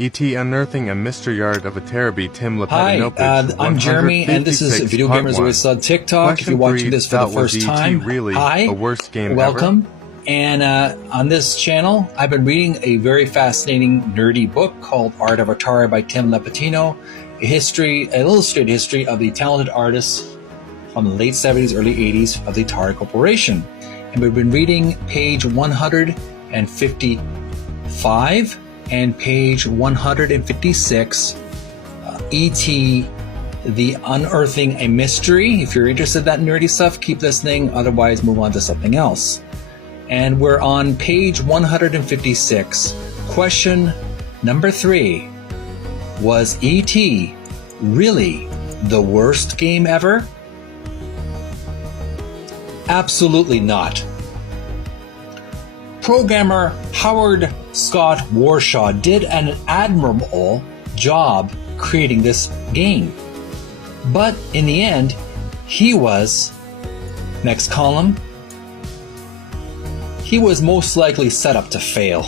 E.T. Unearthing a Mystery Yard of Atari, Tim Hi, Lapetino. I'm Jeremy, and this is Video Gamers Oasis on TikTok. If you're watching this for the first time, really hi, the worst game welcome. Ever? And on this channel, I've been reading a very fascinating, nerdy book called Art of Atari by Tim Lapetino, an illustrated history of the talented artists from the late 70s, early 80s of the Atari Corporation. And we've been reading page 155 and page 156, E.T. the Unearthing a Mystery. If you're interested in that nerdy stuff, keep listening. Otherwise, move on to something else. And we're on page 156. Question number 3. Was E.T. really the worst game ever? Absolutely not. Programmer Howard Scott Warshaw did an admirable job creating this game. But in the end, he was, next column, he was most likely set up to fail.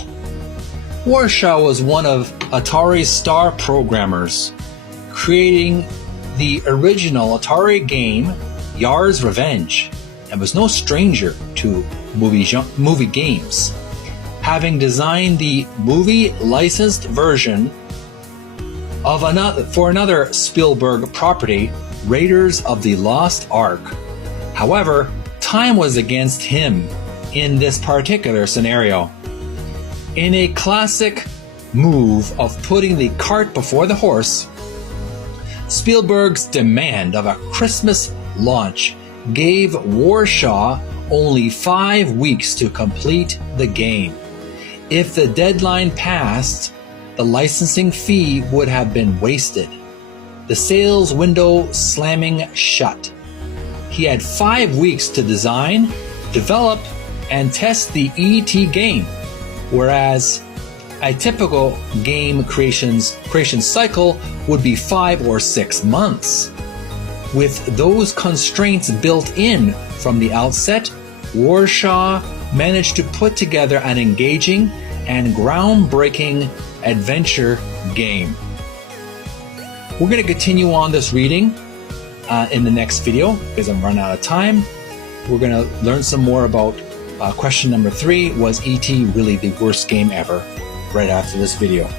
Warshaw was one of Atari's star programmers, creating the original Atari game Yar's Revenge, and was no stranger to movie games, having designed the movie licensed version of another Spielberg property, Raiders of the Lost Ark. However, time was against him in this particular scenario. In a classic move of putting the cart before the horse, Spielberg's demand of a Christmas launch gave Warshaw only 5 weeks to complete the game. If the deadline passed, the licensing fee would have been wasted, the sales window slamming shut. He had 5 weeks to design, develop, and test the E.T. game, whereas a typical game creation cycle would be 5 or 6 months. With those constraints built in from the outset, Warshaw managed to put together an engaging and groundbreaking adventure game. We're going to continue on this reading in the next video because I'm running out of time. We're going to learn some more about question number 3, was E.T. really the worst game ever, right after this video.